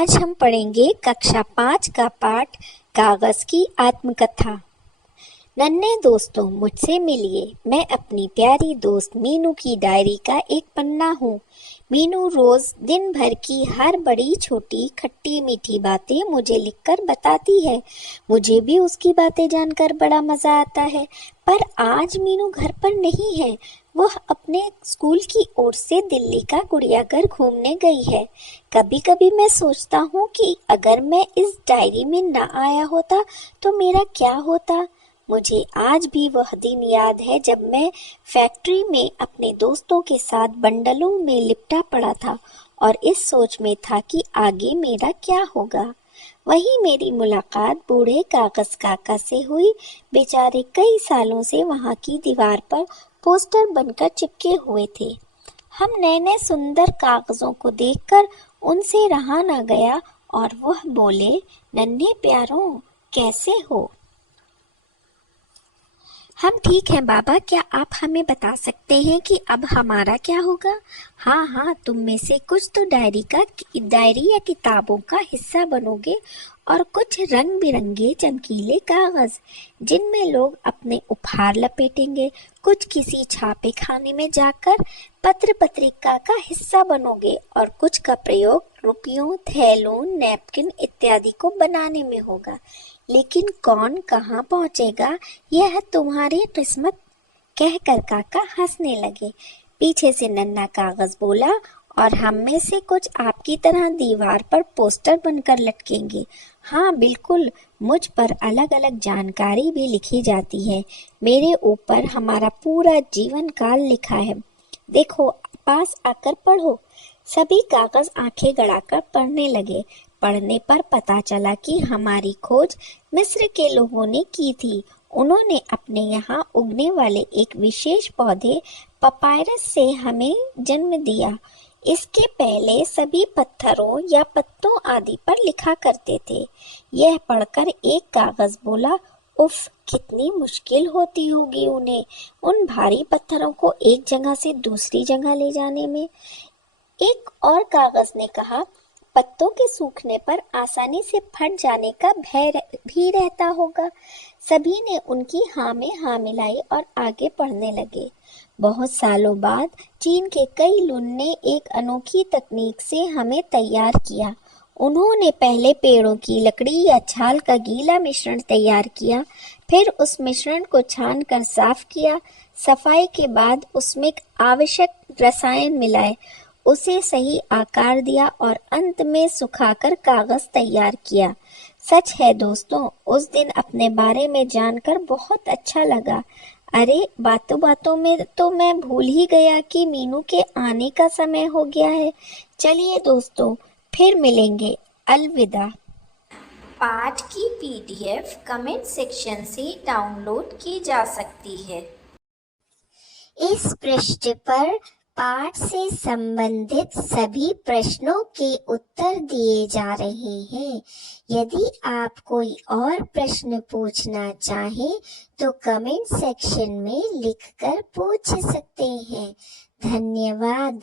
आज हम पढ़ेंगे कक्षा 5 का पाठ कागज की आत्मकथा। नन्हे दोस्तों, मुझसे मिलिए। मैं अपनी प्यारी दोस्त मीनू की डायरी का एक पन्ना हूँ। मीनू रोज दिन भर की हर बड़ी छोटी खट्टी मीठी बातें मुझे लिखकर बताती है। मुझे भी उसकी बातें जानकर बड़ा मजा आता है। पर आज मीनू घर पर नहीं है। वह अपने स्कूल की ओर से दिल्ली का गुड़ियाघर घूमने गई है। कभी कभी मैं सोचता हूँ कि अगर मैं इस डायरी में न आया होता तो मेरा क्या होता। मुझे आज भी वह दिन याद है जब मैं फैक्ट्री में अपने दोस्तों के साथ बंडलों में लिपटा पड़ा था और इस सोच में था कि आगे मेरा क्या होगा। वही मेरी मुलाकात बूढ़े कागज काका से हुई। बेचारे कई सालों से वहां की दीवार पर पोस्टर बनकर चिपके हुए थे। हम नए नए सुंदर कागजों को देखकर उनसे रहा न गया और वह बोले, नन्हे प्यारों, कैसे हो? हम ठीक हैं बाबा। क्या आप हमें बता सकते हैं कि अब हमारा क्या होगा? हाँ हाँ, तुम में से कुछ तो डायरी या किताबों का हिस्सा बनोगे और कुछ रंग बिरंगे चमकीले कागज जिनमें लोग अपने उपहार लपेटेंगे। कुछ किसी छापे खाने में जाकर पत्र पत्रिका का हिस्सा बनोगे और कुछ का प्रयोग रुपयों, थैलों, नैपकिन इत्यादि को बनाने में होगा। लेकिन कौन कहाँ पहुँचेगा यह तुम्हारी किस्मत, कहकर काका हंसने लगे। पीछे से नन्हा कागज बोला, और हम में से कुछ आपकी तरह दीवार पर पोस्टर बनकर लटकेंगे। हाँ बिल्कुल, मुझ पर अलग अलग जानकारी भी लिखी जाती है। मेरे ऊपर हमारा पूरा जीवन काल लिखा है। देखो, पास आकर पढ़ो। सभी कागज आंखें गड़ाकर पढ़ने लगे। पढ़ने पर पता चला कि हमारी खोज मिस्र के लोगों ने की थी। उन्होंने अपने यहाँ उगने वाले एक विशेष पौधे पपायरस से हमें जन्म दिया। इसके पहले सभी पत्थरों या पत्तों आदि पर लिखा करते थे। यह पढ़कर एक कागज बोला, उफ, कितनी मुश्किल होती होगी उन्हें उन भारी पत्थरों को एक जगह से दूसरी जगह ले जाने में। एक और कागज ने कहा, पत्तों के सूखने पर आसानी से फट जाने का भय भी रहता होगा। सभी ने उनकी हाँ में हाँ मिलाई और आगे पढ़ने लगे। बहुत सालों बाद चीन के कई लुन ने एक अनोखी तकनीक से हमें तैयार किया। उन्होंने पहले पेड़ों की लकड़ी या छाल का गीला मिश्रण तैयार किया, फिर उस मिश्रण को छानकर साफ किया। सफाई के बाद उसमें आवश्यक रसायन मिलाए, उसे सही आकार दिया और अंत में सुखाकर कागज तैयार किया। सच है दोस्तों, उस दिन अपने बारे में जानकर बहुत अच्छा लगा। अरे, बातों बातों में तो मैं भूल ही गया कि मीनू के आने का समय हो गया है। चलिए दोस्तों, फिर मिलेंगे। अलविदा। पाठ की PDF कमेंट सेक्शन से डाउनलोड की जा सकती है। इस पृष्ठ पर पाठ से संबंधित सभी प्रश्नों के उत्तर दिए जा रहे हैं। यदि आप कोई और प्रश्न पूछना चाहें तो कमेंट सेक्शन में लिखकर पूछ सकते हैं। धन्यवाद।